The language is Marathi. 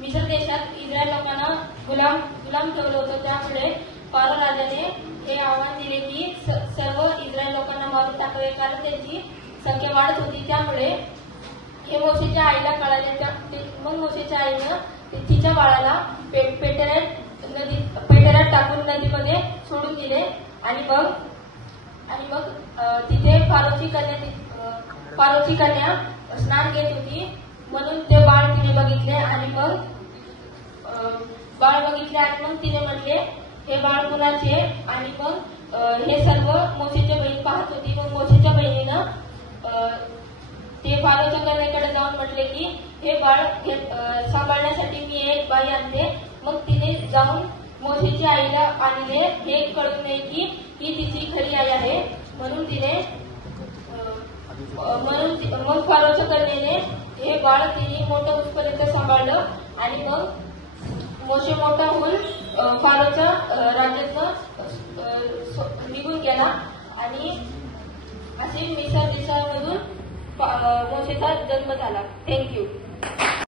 मिस्र देशात इस्रायल लोकांना गुलाम ठेवलं होतं। त्यामुळे फारो राजाने हे आव्हान दिले की सर्व इस्रायल लोकांना मारून टाकावे, कारण त्यांची संख्या वाढत होती। त्यामुळे हे मोशेच्या आईला कळाले। मग मोशेच्या आईनं तिच्या बाळाला पेटऱ्यात टाकून नदीमध्ये सोडून दिले आणि मग तिथे फारोची कन्या स्नान घेत होती, म्हणून ते बाळ तिने बघितले आणि मग तिने म्हटले, हे बाळ कुणाचे? आणि मग हे सर्व मोशेची बहीण पाहत होती। मग मोशेच्या बहिणीनं ते फारोच्या कन्याकडे जाऊन म्हटले की हे बाळ सांभाळण्यासाठी मी एक बाई आणते। मग तिने जाऊन मोशेच्या आईला आणले, हे कळून नाही की ही तिची खरी आई आहे। मग फारोच्या कन्येने हे बाळ तिने मोठं होईपर्यंत सांभाळलं आणि मग मोशे मोठा होऊन फारोच्या राज्यातनं निघून गेला आणि असे मिस्र देशामधून मोशेचा जन्म झाला। थँक्यू।